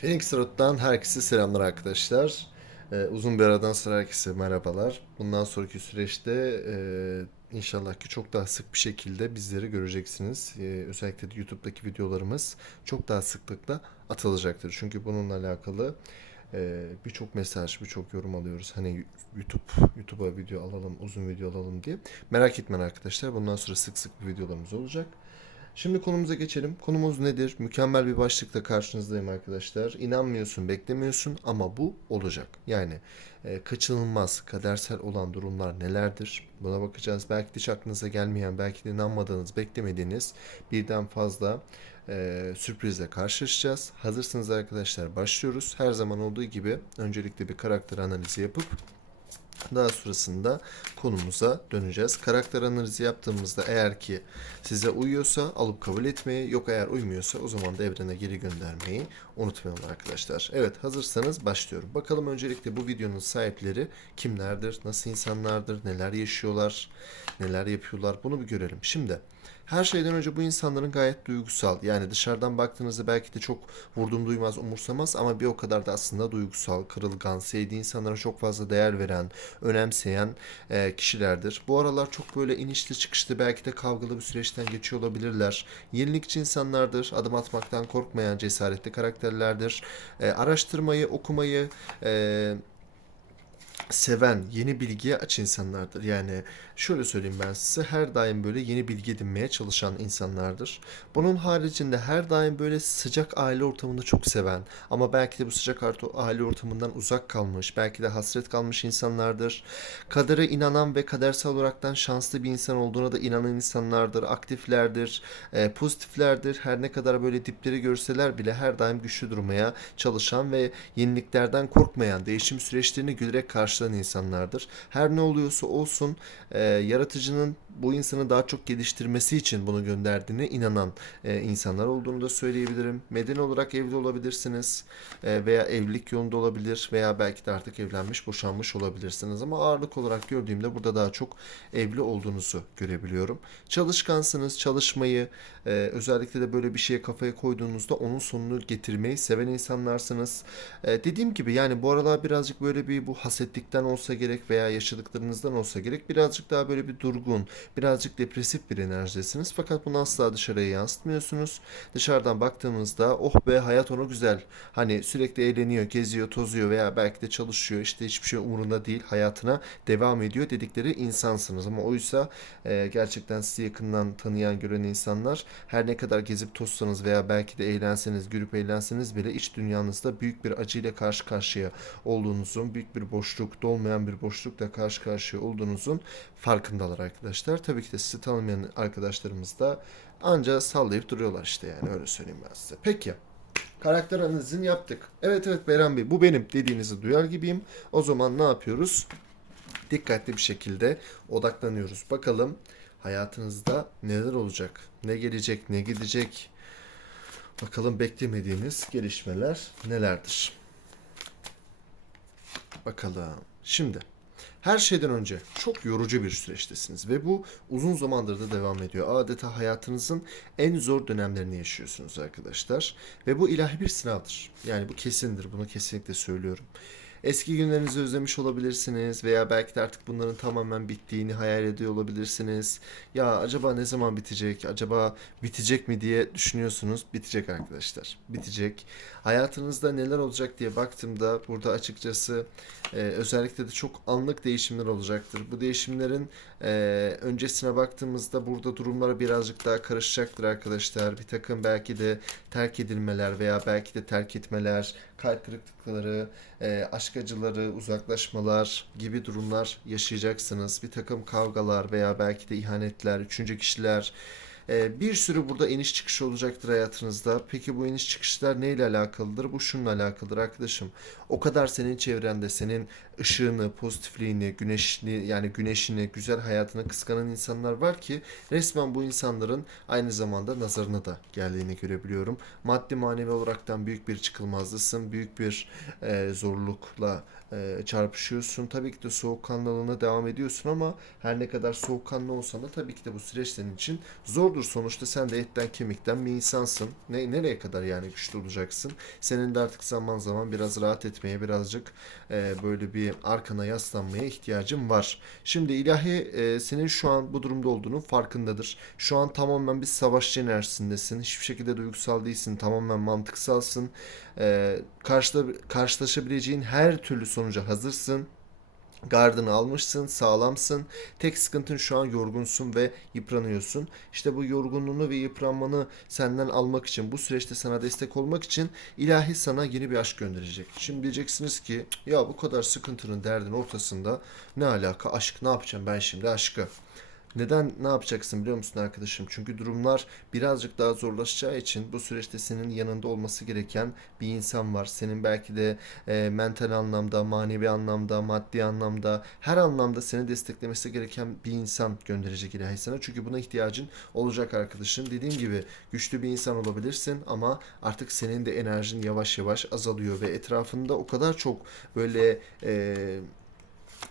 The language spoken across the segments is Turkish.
Phoenix Road'dan herkese selamlar arkadaşlar. Ee, uzun bir aradan sonra herkese merhabalar. Bundan sonraki süreçte e, inşallah ki çok daha sık bir şekilde bizleri göreceksiniz. Ee, özellikle de YouTube'daki videolarımız çok daha sıklıkla atılacaktır. Çünkü bununla alakalı e, birçok mesaj, birçok yorum alıyoruz. Hani YouTube, YouTube'a video alalım, uzun video alalım diye. Merak etmeyin arkadaşlar. Bundan sonra sık sık videolarımız olacak. Şimdi konumuza geçelim. Konumuz nedir? Mükemmel bir başlıkla karşınızdayım arkadaşlar. İnanmıyorsun, beklemiyorsun ama bu olacak. Yani e, kaçınılmaz, kadersel olan durumlar nelerdir? Buna bakacağız. Belki hiç aklınıza gelmeyen, belki de inanmadığınız, beklemediğiniz birden fazla e, sürprizle karşılaşacağız. Hazırsınız arkadaşlar başlıyoruz. Her zaman olduğu gibi öncelikle bir karakter analizi yapıp daha sonrasında konumuza döneceğiz. Karakter analizi yaptığımızda eğer ki size uyuyorsa alıp kabul etmeyi, yok eğer uymuyorsa o zaman da evrene geri göndermeyi unutmayalım arkadaşlar. Evet hazırsanız başlıyorum. Bakalım öncelikle bu videonun sahipleri kimlerdir, nasıl insanlardır, neler yaşıyorlar, neler yapıyorlar bunu bir görelim. Şimdi her şeyden önce bu insanların gayet duygusal. Yani dışarıdan baktığınızda belki de çok vurdum duymaz, umursamaz ama bir o kadar da aslında duygusal, kırılgan, sevdiği insanlara çok fazla değer veren, önemseyen e, kişilerdir. Bu aralar çok böyle inişli çıkışlı belki de kavgalı bir süreçten geçiyor olabilirler. Yenilikçi insanlardır, adım atmaktan korkmayan cesaretli karakterlerdir. E, araştırmayı, okumayı, e, seven, yeni bilgiye aç insanlardır. Yani şöyle söyleyeyim ben size her daim böyle yeni bilgi edinmeye çalışan insanlardır. Bunun haricinde her daim böyle sıcak aile ortamını çok seven ama belki de bu sıcak aile ortamından uzak kalmış, belki de hasret kalmış insanlardır. Kadere inanan ve kadersel olaraktan şanslı bir insan olduğuna da inanan insanlardır. Aktiflerdir, e, pozitiflerdir. Her ne kadar böyle dipleri görseler bile her daim güçlü durmaya çalışan ve yeniliklerden korkmayan, değişim süreçlerini gülerek karşılayan insanlardır. Her ne oluyorsa olsun e, yaratıcının bu insanı daha çok geliştirmesi için bunu gönderdiğine inanan e, insanlar olduğunu da söyleyebilirim. Medeni olarak evli olabilirsiniz e, veya evlilik yolunda olabilir veya belki de artık evlenmiş, boşanmış olabilirsiniz ama ağırlık olarak gördüğümde burada daha çok evli olduğunuzu görebiliyorum. Çalışkansınız, çalışmayı e, özellikle de böyle bir şeye kafaya koyduğunuzda onun sonunu getirmeyi seven insanlarsınız. E, dediğim gibi yani bu aralar birazcık böyle bir bu hasetlikten olsa gerek veya yaşadıklarınızdan olsa gerek birazcık daha böyle bir durgun, birazcık depresif bir enerjidesiniz. Fakat bunu asla dışarıya yansıtmıyorsunuz. Dışarıdan baktığımızda oh be hayat ona güzel. Hani sürekli eğleniyor, geziyor, tozuyor veya belki de çalışıyor. işte hiçbir şey umurunda değil. Hayatına devam ediyor dedikleri insansınız. Ama oysa e, gerçekten sizi yakından tanıyan, gören insanlar her ne kadar gezip tozsanız veya belki de eğlenseniz, gülüp eğlenseniz bile iç dünyanızda büyük bir acıyla karşı karşıya olduğunuzun, büyük bir boşluk, dolmayan bir boşlukla karşı karşıya olduğunuzun farkındalar arkadaşlar. Tabii ki de sizi tanımayan arkadaşlarımız da anca sallayıp duruyorlar işte yani öyle söyleyeyim ben size. Peki. Karakter analizini yaptık. Evet evet Beren Bey bu benim dediğinizi duyar gibiyim. O zaman ne yapıyoruz? Dikkatli bir şekilde odaklanıyoruz. Bakalım hayatınızda neler olacak? Ne gelecek, ne gidecek? Bakalım beklemediğiniz gelişmeler nelerdir? Bakalım. Şimdi her şeyden önce çok yorucu bir süreçtesiniz ve bu uzun zamandır da devam ediyor. Adeta hayatınızın en zor dönemlerini yaşıyorsunuz arkadaşlar ve bu ilahi bir sınavdır. Yani bu kesindir. Bunu kesinlikle söylüyorum. Eski günlerinizi özlemiş olabilirsiniz veya belki de artık bunların tamamen bittiğini hayal ediyor olabilirsiniz. Ya acaba ne zaman bitecek? Acaba bitecek mi diye düşünüyorsunuz. Bitecek arkadaşlar. Bitecek. Hayatınızda neler olacak diye baktığımda burada açıkçası e, özellikle de çok anlık değişimler olacaktır. Bu değişimlerin e, öncesine baktığımızda burada durumlara birazcık daha karışacaktır arkadaşlar. Bir takım belki de terk edilmeler veya belki de terk etmeler, kalp kırıklıkları, e, aşk acıları, uzaklaşmalar gibi durumlar yaşayacaksınız. Bir takım kavgalar veya belki de ihanetler, üçüncü kişiler, e, bir sürü burada iniş çıkış olacaktır hayatınızda. Peki bu iniş çıkışlar neyle alakalıdır? Bu şununla alakalıdır arkadaşım. O kadar senin çevrende senin ışığını, pozitifliğini, güneşini yani güneşini, güzel hayatını kıskanan insanlar var ki resmen bu insanların aynı zamanda nazarına da geldiğini görebiliyorum. Maddi manevi olaraktan büyük bir çıkılmazlısın, büyük bir e, zorlukla e, çarpışıyorsun. Tabii ki de soğukkanlılığına devam ediyorsun ama her ne kadar soğukkanlı olsan da tabii ki de bu süreç senin için zor doğrudur. Sonuçta sen de etten kemikten bir insansın. Ne, nereye kadar yani güçlü olacaksın? Senin de artık zaman zaman biraz rahat etmeye, birazcık e, böyle bir arkana yaslanmaya ihtiyacın var. Şimdi ilahi e, senin şu an bu durumda olduğunun farkındadır. Şu an tamamen bir savaşçı enerjisindesin. Hiçbir şekilde duygusal değilsin. Tamamen mantıksalsın. E, karşıla, karşılaşabileceğin her türlü sonuca hazırsın. Gardını almışsın, sağlamsın. Tek sıkıntın şu an yorgunsun ve yıpranıyorsun. İşte bu yorgunluğunu ve yıpranmanı senden almak için, bu süreçte sana destek olmak için ilahi sana yeni bir aşk gönderecek. Şimdi diyeceksiniz ki ya bu kadar sıkıntının, derdin ortasında ne alaka aşk? Ne yapacağım ben şimdi aşkı? Neden ne yapacaksın biliyor musun arkadaşım? Çünkü durumlar birazcık daha zorlaşacağı için bu süreçte senin yanında olması gereken bir insan var. Senin belki de e, mental anlamda, manevi anlamda, maddi anlamda, her anlamda seni desteklemesi gereken bir insan gönderecek ilahi sana. Çünkü buna ihtiyacın olacak arkadaşım. Dediğim gibi güçlü bir insan olabilirsin ama artık senin de enerjin yavaş yavaş azalıyor ve etrafında o kadar çok böyle e,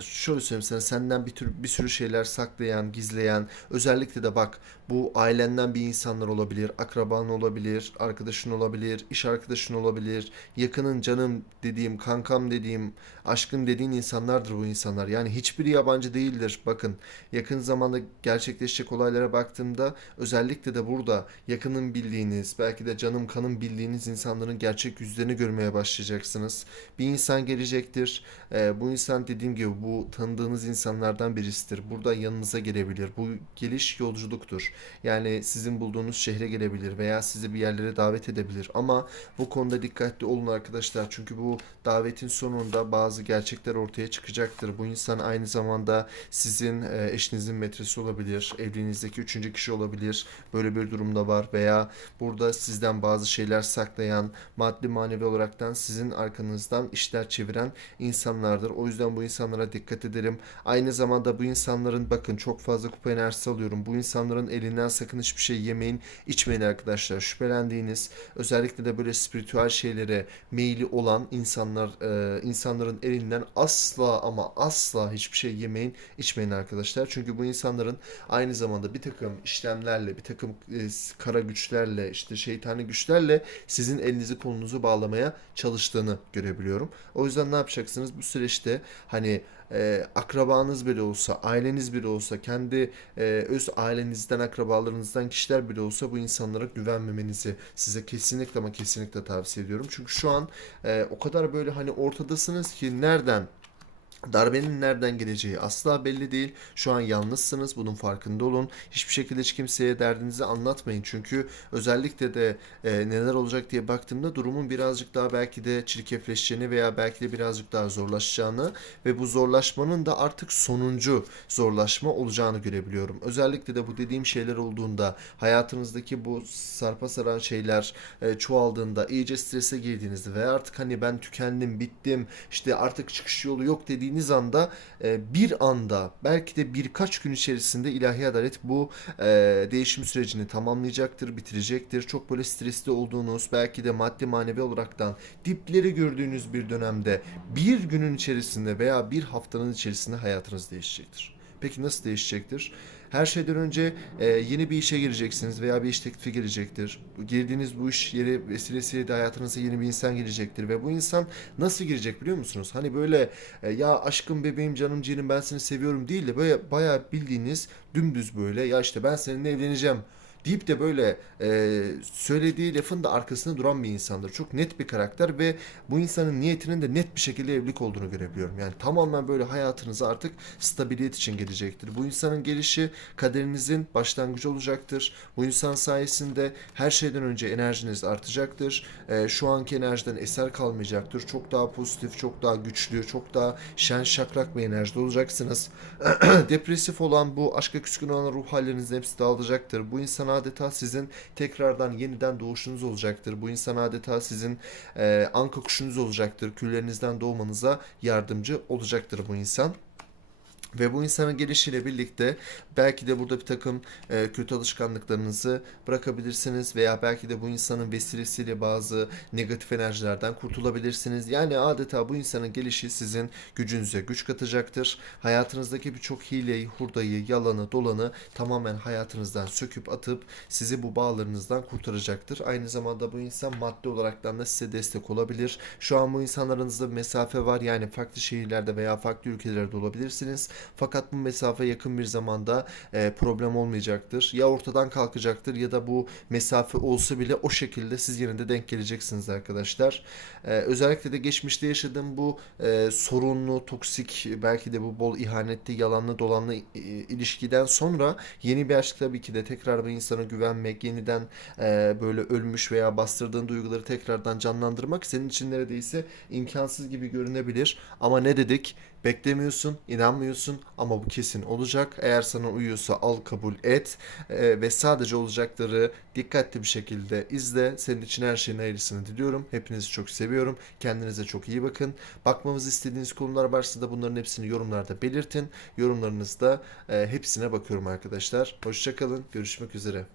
şöyle söyleyeyim sana senden bir tür bir sürü şeyler saklayan, gizleyen, özellikle de bak bu ailenden bir insanlar olabilir, akraban olabilir, arkadaşın olabilir, iş arkadaşın olabilir, yakının canım dediğim, kankam dediğim, aşkın dediğin insanlardır bu insanlar. Yani hiçbiri yabancı değildir. Bakın yakın zamanda gerçekleşecek olaylara baktığımda özellikle de burada yakının bildiğiniz, belki de canım kanım bildiğiniz insanların gerçek yüzlerini görmeye başlayacaksınız. Bir insan gelecektir. Ee, bu insan dediğim gibi bu tanıdığınız insanlardan birisidir. Burada yanınıza gelebilir. Bu geliş yolculuktur. Yani sizin bulduğunuz şehre gelebilir veya sizi bir yerlere davet edebilir. Ama bu konuda dikkatli olun arkadaşlar. Çünkü bu davetin sonunda bazı gerçekler ortaya çıkacaktır. Bu insan aynı zamanda sizin e, eşinizin metresi olabilir. Evliliğinizdeki üçüncü kişi olabilir. Böyle bir durumda var. Veya burada sizden bazı şeyler saklayan, maddi manevi olaraktan sizin arkanızdan işler çeviren insanlardır. O yüzden bu insanlara dikkat edelim. Aynı zamanda bu insanların bakın çok fazla kupa enerjisi alıyorum. Bu insanların elinden sakın hiçbir şey yemeyin, içmeyin arkadaşlar. Şüphelendiğiniz, özellikle de böyle spiritüel şeylere meyili olan insanlar, e, insanların elinden asla ama asla hiçbir şey yemeyin, içmeyin arkadaşlar. Çünkü bu insanların aynı zamanda bir takım işlemlerle, bir takım e, kara güçlerle, işte şeytani güçlerle sizin elinizi kolunuzu bağlamaya çalıştığını görebiliyorum. O yüzden ne yapacaksınız? Bu süreçte hani e, akrabanız bile olsa, aileniz bile olsa, kendi e, öz ailenizden, akrabalarınızdan kişiler bile olsa bu insanlara güvenmemenizi size kesinlikle ama kesinlikle tavsiye ediyorum. Çünkü şu an e, o kadar böyle hani ortadasınız ki nereden Darbenin nereden geleceği asla belli değil. Şu an yalnızsınız. Bunun farkında olun. Hiçbir şekilde hiç kimseye derdinizi anlatmayın. Çünkü özellikle de e, neler olacak diye baktığımda durumun birazcık daha belki de çirkefleşeceğini veya belki de birazcık daha zorlaşacağını ve bu zorlaşmanın da artık sonuncu zorlaşma olacağını görebiliyorum. Özellikle de bu dediğim şeyler olduğunda hayatınızdaki bu sarpa saran şeyler e, çoğaldığında iyice strese girdiğinizde veya artık hani ben tükendim, bittim, işte artık çıkış yolu yok dediğiniz anda e, bir anda belki de birkaç gün içerisinde ilahi adalet bu e, değişim sürecini tamamlayacaktır, bitirecektir. Çok böyle stresli olduğunuz belki de maddi manevi olaraktan dipleri gördüğünüz bir dönemde bir günün içerisinde veya bir haftanın içerisinde hayatınız değişecektir. Peki nasıl değişecektir? Her şeyden önce e, yeni bir işe gireceksiniz veya bir iş teklifi gelecektir. Girdiğiniz bu iş yeri vesilesiyle de hayatınıza yeni bir insan gelecektir ve bu insan nasıl girecek biliyor musunuz? Hani böyle e, ya aşkım bebeğim canım cinim ben seni seviyorum değil de böyle bayağı bildiğiniz dümdüz böyle ya işte ben seninle evleneceğim deyip de böyle e, söylediği lafın da arkasında duran bir insandır. Çok net bir karakter ve bu insanın niyetinin de net bir şekilde evlilik olduğunu görebiliyorum. Yani tamamen böyle hayatınıza artık stabiliyet için gelecektir. Bu insanın gelişi kaderinizin başlangıcı olacaktır. Bu insan sayesinde her şeyden önce enerjiniz artacaktır. E, şu anki enerjiden eser kalmayacaktır. Çok daha pozitif, çok daha güçlü, çok daha şen şakrak bir enerjide olacaksınız. Depresif olan bu aşka küskün olan ruh hallerinizin hepsi dağılacaktır. Bu insan adeta sizin tekrardan yeniden doğuşunuz olacaktır. Bu insan adeta sizin e, anka kuşunuz olacaktır. Küllerinizden doğmanıza yardımcı olacaktır bu insan. Ve bu insanın gelişiyle birlikte belki de burada bir takım e, kötü alışkanlıklarınızı bırakabilirsiniz veya belki de bu insanın vesilesiyle bazı negatif enerjilerden kurtulabilirsiniz. Yani adeta bu insanın gelişi sizin gücünüze güç katacaktır. Hayatınızdaki birçok hileyi, hurdayı, yalanı, dolanı tamamen hayatınızdan söküp atıp sizi bu bağlarınızdan kurtaracaktır. Aynı zamanda bu insan maddi olaraktan da size destek olabilir. Şu an bu insanlarınızda bir mesafe var. Yani farklı şehirlerde veya farklı ülkelerde olabilirsiniz. Fakat bu mesafe yakın bir zamanda e, problem olmayacaktır. Ya ortadan kalkacaktır ya da bu mesafe olsa bile o şekilde siz yine de denk geleceksiniz arkadaşlar. E, özellikle de geçmişte yaşadığım bu e, sorunlu, toksik, belki de bu bol ihanetli, yalanlı, dolanlı e, ilişkiden sonra yeni bir aşk tabii ki de tekrar bir insana güvenmek, yeniden e, böyle ölmüş veya bastırdığın duyguları tekrardan canlandırmak senin için neredeyse imkansız gibi görünebilir. Ama ne dedik? Beklemiyorsun, inanmıyorsun ama bu kesin olacak. Eğer sana uyuyorsa al kabul et e, ve sadece olacakları dikkatli bir şekilde izle. Senin için her şeyin hayırlısını diliyorum. Hepinizi çok seviyorum. Kendinize çok iyi bakın. Bakmamızı istediğiniz konular varsa da bunların hepsini yorumlarda belirtin. Yorumlarınızda e, hepsine bakıyorum arkadaşlar. Hoşçakalın. Görüşmek üzere.